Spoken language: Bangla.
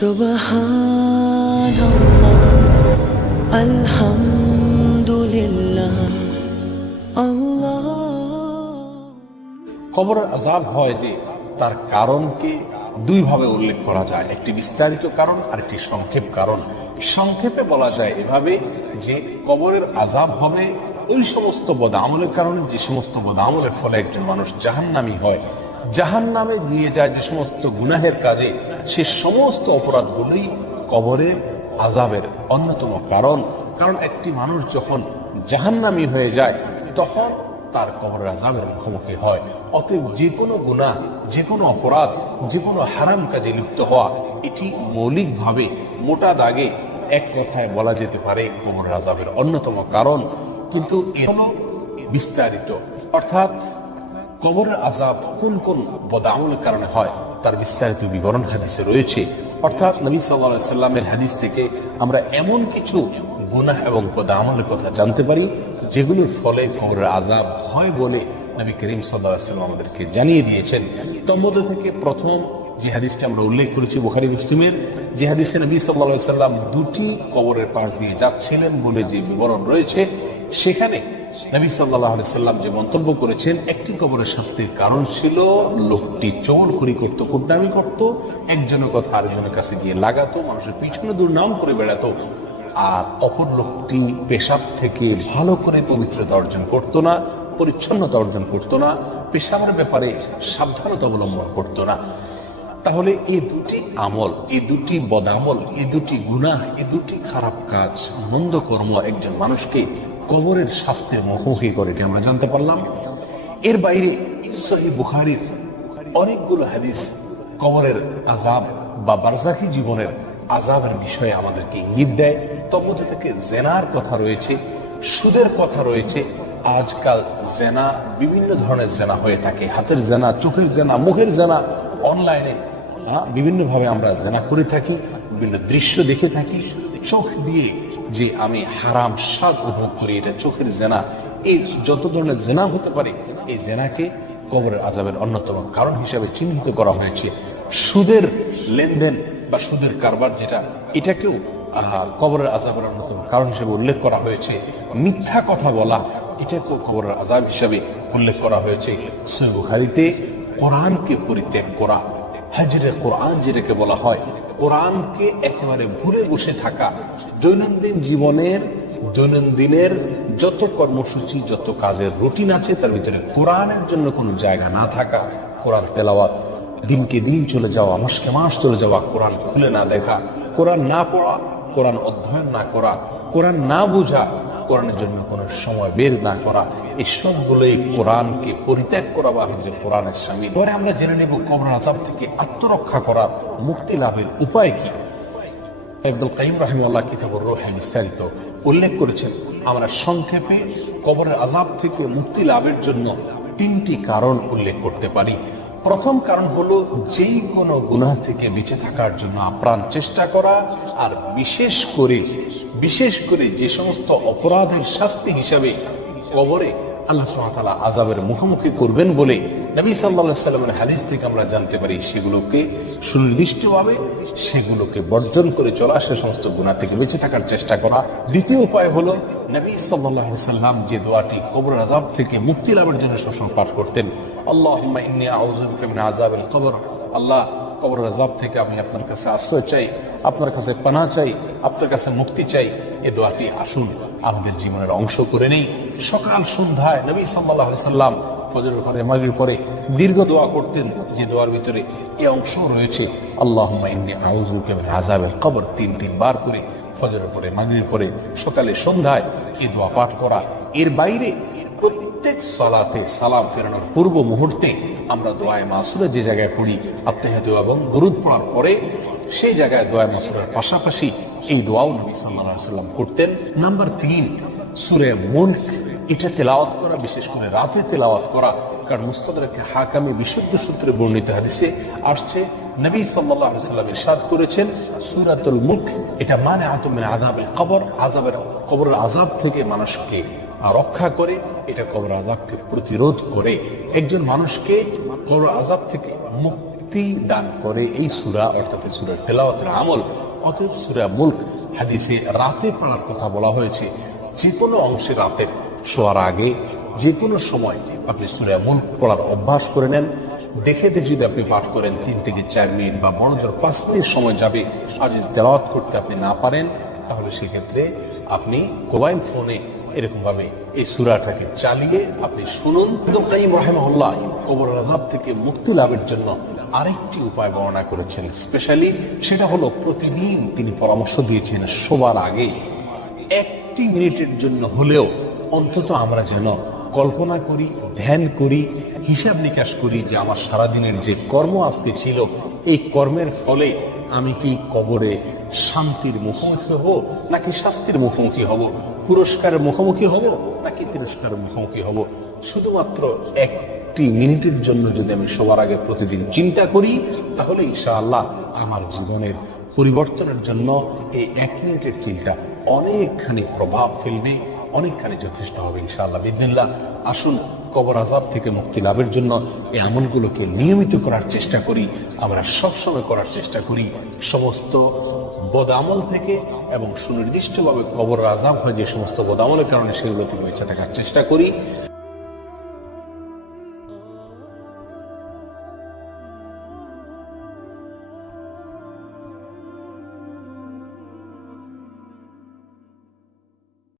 সুবহানাল্লাহ আলহামদুলিল্লাহ আল্লাহ। কবরের আযাব হয় যে তার কারণকে দুই ভাবে উল্লেখ করা যায়, একটি বিস্তারিত কারণ আর একটি সংক্ষেপ কারণ। সংক্ষেপে বলা যায় এভাবে যে কবরের আযাব হবে ওই সমস্ত বদআমলের কারণে, যে সমস্ত বদআমলের ফলে একজন মানুষ জাহান্নামী হয়, জাহান্নামে নিয়ে যায় যে সমস্ত গুনাহের কাজে, সে সমস্ত অপরাধগুলোই কবরে আযাবের অন্যতম কারণ। কারণ একটি মানুষ যখন জাহান্নামী হয়ে যায় তখন তার কবরের আযাবের মুখোমুখি হয়। অতএব যে কোনো গুনাহ, যে কোনো অপরাধ, যে কোনো হারাম কাজে লিপ্ত হওয়া, এটি মৌলিকভাবে মোটা দাগে এক কথায় বলা যেতে পারে কবরের আযাবের অন্যতম কারণ। কিন্তু এখনো বিস্তারিত, অর্থাৎ কবরের আযাব কোন কোন বদআমলের কারণে হয় তার বিস্তারিত বিবরণ হাদিসে রয়েছে। অর্থাৎ নবী সাল্লাল্লাহু আলাইহি সাল্লামের হাদিস থেকে আমরা এমন কিছু গুনাহ এবং বদআমলের কথা জানতে পারি যেগুলোর ফলে কবরের আযাব হয় বলে নবী করিম সাল্লাল্লাহু আলাইহি সাল্লাম আমাদেরকে জানিয়ে দিয়েছেন। তার মধ্যে থেকে প্রথম যে হাদিসটা আমরা উল্লেখ করেছি বুখারী মুসলিমের, যে হাদিসে নবী সাল্লাল্লাহু আলাইহি সাল্লাম দুটি কবরের পাশ দিয়ে যাচ্ছিলেন বলে যে বিবরণ রয়েছে, সেখানে নবী সাল্লাল্লাহু আলাইহি সাল্লাম যে মন্তব্য করেছেন, একটি কবরের শাস্তির কারণ ছিল লোকটি চগলখড়ি করত, কুটনামি করত, একজনের কথা আরেকজনের কাছে গিয়ে লাগাতো, মানুষের পিছনে দুর্নাম করে বেড়াতো, আর অপর লোকটি পেশাব থেকে ভালো করে পবিত্রতা অর্জন করতো না, পরিচ্ছন্নতা অর্জন করতো না, পেশাবের ব্যাপারে সাবধানতা অবলম্বন করতো না। তাহলে এই দুটি আমল, এই দুটি বদআমল, এই দুটি গুনাহ, এই দুটি খারাপ কাজ, মন্দ কর্ম একজন মানুষকে কবরের শাস্তির মুখোমুখি করে, এটি আমরা জানতে পারলাম। এর বাইরে সহিহ বুখারীর অনেকগুলো হাদিস কবরের আযাব বা বারজাখী জীবনের আযাবের বিষয়ে আমাদেরকে ইঙ্গিত দেয়। তার মধ্যে থেকে জেনার কথা রয়েছে, সুদের কথা রয়েছে। আজকাল জেনা, বিভিন্ন ধরনের জেনা হয়ে থাকে, হাতের জেনা, চোখের জেনা, মুখের জেনা, অনলাইনে বিভিন্ন ভাবে আমরা জেনা করে থাকি, বিভিন্ন দৃশ্য দেখে থাকি, চোখ দিয়ে যে আমি হারাম স্বাদ উপভোগ করি, এটা চোখের জেনা। এই যত ধরনের জেনা হতে পারে, এই জেনাকে কবরের আযাবের অন্যতম কারণ হিসেবে চিহ্নিত করা হয়েছে। সুদের লেনদেন বা সুদের কারবার যেটা, এটাকেও কবরের আযাবের অন্যতম কারণ হিসেবে উল্লেখ করা হয়েছে। মিথ্যা কথা বলা, এটাকেও কবরের আযাব হিসেবে উল্লেখ করা হয়েছে। সহিহ বুখারীতে কোরআনকে পরিত্যাগ করা, হাজরে কোরআন যেটাকে বলা হয়, কোরআনকে একেবারে ভুলে বসে থাকা, দৈনন্দিন জীবনের দৈনন্দিনের যত কর্মসূচি, যত কাজের রুটিন আছে তার ভিতরে কোরআনের জন্য কোনো জায়গা না থাকা, কোরআন তেলাওয়াত দিনকে দিন চলে যাওয়া, মাসকে মাস চলে যাওয়া, কোরআন খুলে না দেখা, কোরআন না পড়া, কোরআন অধ্যয়ন না করা, কোরআন না বোঝা, কোরআনের জন্য কোনো সময় বের না করা, এই সবগুলোই কোরআনকে পরিত্যাগ করা বা হিফজে কোরআনের শামিল। পরে আমরা জেনে নেব কবরের আযাব থেকে আত্মরক্ষা করার, মুক্তি লাভের উপায় কি। ইবনুল কাইয়িম রাহিমাহুল্লাহ কিতাবুর রূহে বিস্তারিত উল্লেখ করেছেন। আমরা সংক্ষেপে কবরের আযাব থেকে মুক্তি লাভের জন্য তিনটি কারণ উল্লেখ করতে পারি। প্রথম কারণ হলো যেই কোনো গুনাহ থেকে বেঁচে থাকার জন্য আপ্রাণ চেষ্টা করা, আর বিশেষ করে যে সমস্ত অপরাধের শাস্তি হিসাবে কবরে আল্লাহ সুবহানাহু ওয়া তাআলা আযাবের মুখোমুখি করবেন বলে নবী সাল্লাল্লাহু আলাইহি সাল্লামের হাদিস থেকে আমরা জানতে পারি, সেগুলোকে সুনির্দিষ্টভাবে সেগুলোকে বর্জন করে চলা, সে সমস্ত গুনাহ থেকে বেঁচে থাকার চেষ্টা করা। দ্বিতীয় উপায় হলো নবী সাল্লাল্লাহু আলাইহি সাল্লাম যে দোয়াটি কবরের আযাব থেকে মুক্তি লাভের জন্য সবসময় পাঠ করতেন, আল্লাহুম্মা ইন্নী আউযু বিকা মিন আযাবিল কবর, আল্লাহ কবরের আযাব থেকে আমি আপনার কাছে আশ্রয় চাই, আপনার কাছে পানাহ চাই, আপনার কাছে মুক্তি চাই। এই দোয়াটি আসুন আমাদের জীবনের অংশ করে নেই। সকাল সন্ধ্যায় নবী সাল্লাল্লাহু আলাইহি সাল্লাম ফজরের পরে, মাগরিবের পরে দীর্ঘ দোয়া করতেন, যে দোয়ার ভিতরে এই অংশ রয়েছে, আল্লাহুম্মা ইন্নী আউযু বিকা মিন আযাবিল কবর, তিন বার করে ফজরের পরে, মাগরিবের পরে, সকালে সন্ধ্যায় এই দোয়া পাঠ করা। এর বাইরে প্রত্যেক সালাতে সালাম ফেরানোর পূর্ব মুহূর্তে আমরা দোয়ায়ে মাসুরা যে জায়গায় পড়ি, আত্তাহিয়াতু এবং দুরূদ পড়ার পরে, সেই জায়গায় দোয়ায়ে মাসুরার পাশাপাশি এই দোয়াও নবী সাল্লাল্লাহু আলাইহি সাল্লাম করতেন। নাম্বার 3, সূরা মুলক, এটা তেলাওয়াত করা, বিশেষ করে রাতে তেলাওয়াত করা। কারণ মুস্তাদরাকে হাকামে বিশুদ্ধ সূত্রে বর্ণিত হাদিসে আসছে, নবী সাল্লাল্লাহু আলাইহি সাল্লাম ইরশাদ করেছেন, সূরাতুল মুলক এটা মানিআতুম মিন আযাবিল কবর, কবরের আযাব থেকে মানুষকে রক্ষা করে, এটা কবরের আযাবকে প্রতিরোধ করে, একজন মানুষকে কবরের আযাব থেকে মুক্ত মুক্তি দান করে এই সূরা, অর্থাৎ সূরা তেলাওয়াতের আমল। অতএব সূরা মুলক হাদিসে রাতে পড়ার কথা বলা হয়েছে। যে কোনো অংশে রাতের শোয়ার আগে যে কোনো সময় আপনি সূরা মুলক পড়ার অভ্যাস করে নেন। দেখে যদি আপনি পাঠ করেন 3 থেকে 4 মিনিট বা বড় জোর 5 মিনিট সময় যাবে। আর যদি তেলাওয়াত করতে আপনি না পারেন, তাহলে সেক্ষেত্রে আপনি মোবাইল ফোনে এরকম ভাবে এই সূরাটাকে চালিয়ে আপনি শুনুন। ইবনে কাইয়্যিম রাহিমাহুল্লাহ কবর আযাব থেকে মুক্তি লাভের জন্য আরেকটি উপায় বর্ণনা করেছেন স্পেশালি, সেটা হলো প্রতিদিন তিনি পরামর্শ দিয়েছেন শোবার আগে 1 মিনিটের জন্য হলেও অন্তত আমরা যেন কল্পনা করি, ধ্যান করি, হিসাব নিকাশ করি যে আমার সারাদিনের যে কর্ম আজকে ছিল, এই কর্মের ফলে আমি কি কবরে শান্তির মুখোমুখি হব নাকি শাস্তির মুখোমুখি হব, পুরস্কারের মুখোমুখি হব নাকি তিরস্কারের মুখোমুখি হব। শুধুমাত্র 1 মিনিটের জন্য যদি আমি সবার আগে প্রতিদিন চিন্তা করি, তাহলে ইনশাআল্লাহ আমার জীবনের পরিবর্তনের জন্য এই 1 মিনিটের চিন্তা অনেকখানি প্রভাব ফেলবে, অনেকখানি যথেষ্ট হবে ইনশাআল্লাহ বিদিনিল্লাহ। আসুন কবর আযাব থেকে মুক্তি লাভের জন্য এই আমলগুলোকে নিয়মিত করার চেষ্টা করি, আমরা সবসময় করার চেষ্টা করি সমস্ত বদ আমল থেকে, এবং সুনির্দিষ্টভাবে কবর আযাব হয় যে সমস্ত বদ আমলের কারণে সেগুলো থেকে বেঁচে থাকার চেষ্টা করি।